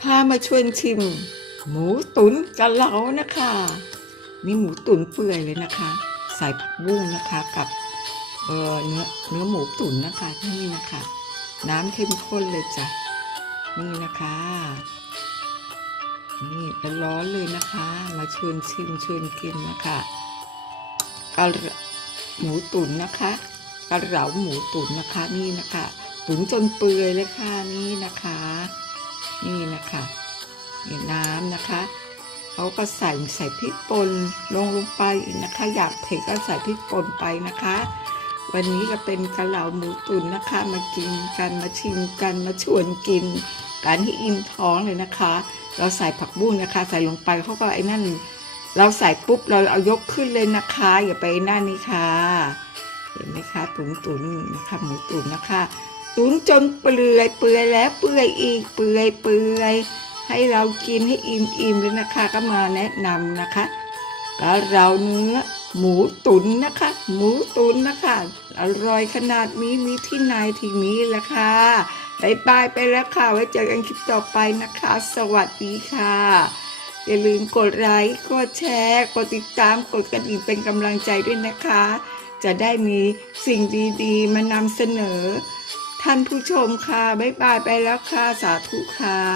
พามาชวนชิม หมูตุ๋นกะเหลานะคะ นี่หมูตุ๋นเปื่อยเลยนะคะ ใส่ผักบุ้งนะคะกับเเนื้อเนื้อหมูตุ๋นนะคะนี่นะคะ น้ำเข้มข้นเลยจ้ะนี่นะคะ นี่ร้อนเลยนะคะ มาชวนชิมชวนกินนะคะกะหลาหมูตุ๋นนะคะกะเหลาหมูตุ๋นนะคะนี่นะคะ ตุ๋นจนเปื่อยเลยค่ะนี่นะคะ นี่นะคะนี่น้ำนะคะเขาก็ใส่ใส่พริกป่นลงลงไปอีกนะคะ อยากเผ็ดก็ใส่พริกป่นไปนะคะ วันนี้ก็เป็นกะเหลาหมูตุ๋นนะคะ มากินกันมาชิมกันมาชวนกินกันให้อิ่มท้องเลยนะคะ เราใส่ผักบุ้งนะคะ ใส่ลงไปเขาก็ไอ้นั่น เราใส่ปุ๊บเราเอายกขึ้นเลยนะคะ อย่าไปนั่นนี่ค่ะ เห็นไหมคะตุ๋นตุ๋นๆนะคะหมูตุ๋นนะคะ ตุ๋นจนเปื่อยเปื่อยแล้วเปื่อยอีกเปื่อยเปื่อยให้เรากินให้อิ่มอิ่มเลยนะคะ ก็มาแนะนำนะคะก็เราเนื้อหมูตุ๋นนะคะ หมูตุ๋นนะคะอร่อยขนาดนี้มีที่ไหนที่นี้แหละค่ะบายบายไปแล้วค่ะ ไว้เจอกันคลิปต่อไปนะคะ สวัสดีค่ะ อย่าลืมกดไลค์กดแชร์กดติดตามกดกระดิ่งเป็นกำลังใจด้วยนะคะ จะได้มีสิ่งดีๆ มานำเสนอ ท่านผู้ชมค่ะ บ๊ายบายไปแล้วค่ะ สาธุค่ะ